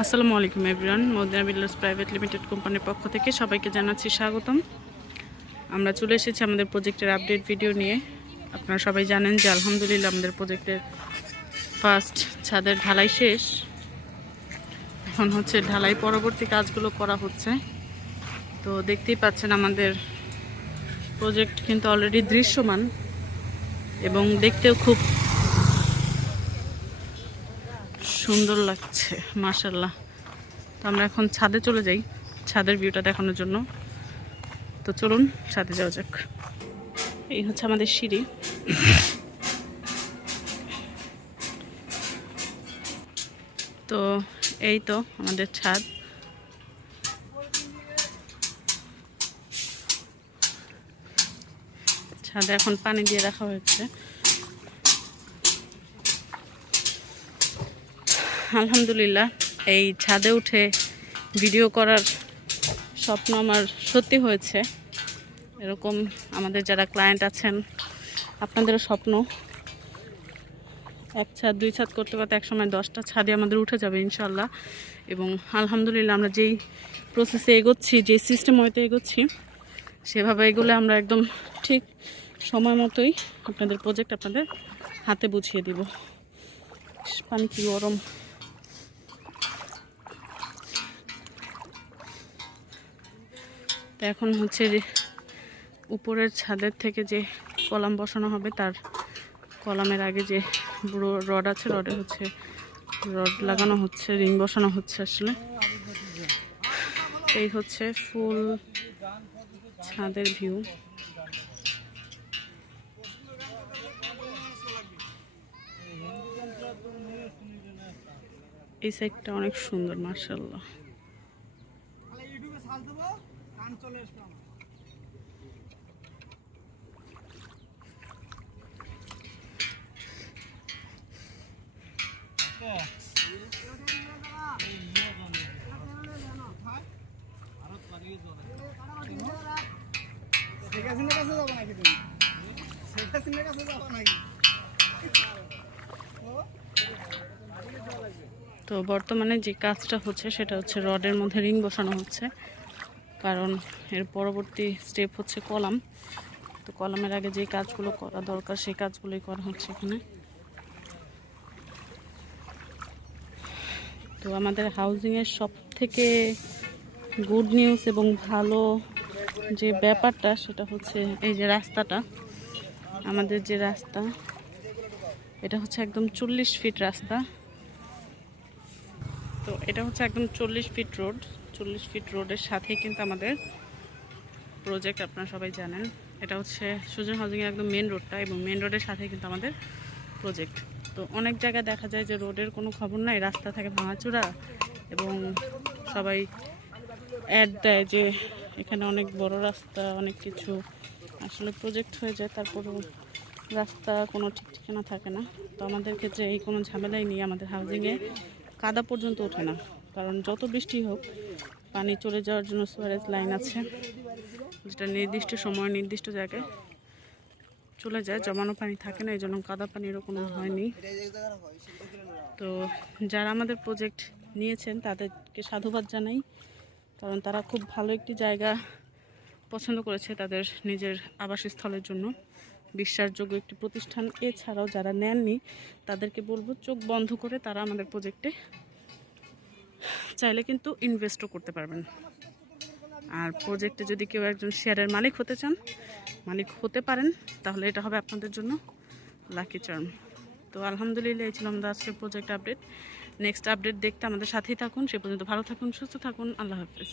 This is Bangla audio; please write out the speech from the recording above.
আসসালামু আলাইকুম everyone Madina builders private limited কোম্পানির পক্ষ থেকে সবাইকে জানাচ্ছি স্বাগতম। আমরা চলে এসেছি আমাদের প্রজেক্টের আপডেট ভিডিও নিয়ে। আপনারা সবাই জানেন যে আলহামদুলিল্লাহ আমাদের প্রজেক্টের ফার্স্ট ছাদের ঢালাই শেষ। এখন হচ্ছে ঢালাই পরবর্তী কাজগুলো করা হচ্ছে। তো দেখতেই পাচ্ছেন আমাদের প্রজেক্ট কিন্তু অলরেডি দৃশ্যমান এবং দেখতেও খুব সুন্দর লাগছে মার্শাল্লাহ তো আমরা এখন ছাদে চলে যাই, ছাদের ভিউটা দেখানোর জন্য। তো চলুন, ছাদে যাওয়া যাক। এই হচ্ছে আমাদের সিঁড়ি। তো এই তো আমাদের ছাদ। ছাদে এখন পানি দিয়ে রাখা হয়েছে। আলহামদুলিল্লাহ, এই ছাদে উঠে ভিডিও করার স্বপ্ন আমার সত্যি হয়েছে। এরকম আমাদের যারা ক্লায়েন্ট আছেন, আপনাদেরও স্বপ্ন। এক ছাদ, দুই ছাদ করতে করতে একসময় দশটা ছাদে আমাদের উঠে যাবে ইনশাল্লাহ এবং আলহামদুলিল্লাহ আমরা যেই প্রসেসে এগোচ্ছি যে সিস্টেম হয়তো এগোচ্ছি, সেভাবে এগুলো আমরা একদম ঠিক সময় মতোই আপনাদের প্রজেক্ট আপনাদের হাতে বুঝিয়ে দিব। পানি কি গরম? এখন হচ্ছে যে উপরের ছাদের থেকে যে কলাম বসানো হবে, তার কলামের আগে যে বুড়ো রড আছে, রডে হচ্ছে রড লাগানো হচ্ছে, রিং বসানো হচ্ছে আসলে। এই হচ্ছে ফুল ছাদের ভিউ। এই সাইডটা অনেক সুন্দর মার্শাল্লাহ তো বর্তমানে যে কাজটা হচ্ছে সেটা হচ্ছে রডের মধ্যে রিং বসানো হচ্ছে। কারণ এর পরবর্তী স্টেপ হচ্ছে কলাম। তো কলামের আগে যে কাজগুলো করা দরকার, সেই কাজগুলোই করা হচ্ছে এখানে। তো আমাদের হাউজিংয়ের সব থেকে গুড নিউজ এবং ভালো যে ব্যাপারটা, সেটা হচ্ছে এই যে রাস্তাটা। আমাদের যে রাস্তা, এটা হচ্ছে একদম চল্লিশ ফিট রাস্তা। তো এটা হচ্ছে একদম চল্লিশ ফিট রোড চল্লিশ ফিট রোডের সাথেই কিন্তু আমাদের প্রজেক্ট আপনারা সবাই জানেন। এটা হচ্ছে সুজন হাউজিংয়ের একদম মেন রোডটা এবং মেন রোডের সাথেই কিন্তু আমাদের প্রজেক্ট তো অনেক জায়গায় দেখা যায় যে রোডের কোনো খবর নাই, রাস্তা থাকে ভাঙাচোরা এবং সবাই অ্যাড দেয় যে এখানে অনেক বড় রাস্তা, অনেক কিছু। আসলে প্রজেক্ট হয়ে যায়, তারপরেও রাস্তা কোনো ঠিক ঠিকানা থাকে না। তো আমাদের ক্ষেত্রে এই কোনো ঝামেলাই নেই, আমাদের হাউজিংয়ে কাদা পর্যন্ত ওঠে না। কারণ যত বৃষ্টি হোক, পানি চলে যাওয়ার জন্য সুয়ারেজ লাইন আছে, যেটা নির্দিষ্ট সময়, নির্দিষ্ট জায়গায় চলে যায়। জমানো পানি থাকে না এই জন্য কাদা পানি এরকম হয়নি। তো যারা আমাদের প্রজেক্ট নিয়েছেন, তাদেরকে সাধুবাদ জানাই, কারণ তারা খুব ভালো একটি জায়গা পছন্দ করেছে তাদের নিজের আবাসস্থলের জন্য। বিশ্বাসযোগ্য একটি প্রতিষ্ঠান। এছাড়াও যারা নেননি, তাদেরকে বলব চোখ বন্ধ করে তারা আমাদের প্রজেক্টে চাইলে কিন্তু ইনভেস্টও করতে পারবেন। আর প্রজেক্টে যদি কেউ একজন শেয়ারের মালিক হতে চান, মালিক হতে পারেন, তাহলে এটা হবে আপনাদের জন্য লাকি চার্ম তো আলহামদুলিল্লাহ, এই ছিল আমাদের আজকের প্রজেক্ট আপডেট নেক্সট আপডেট দেখতে আমাদের সাথেই থাকুন। সে পর্যন্ত ভালো থাকুন, সুস্থ থাকুন। আল্লাহ হাফিজ।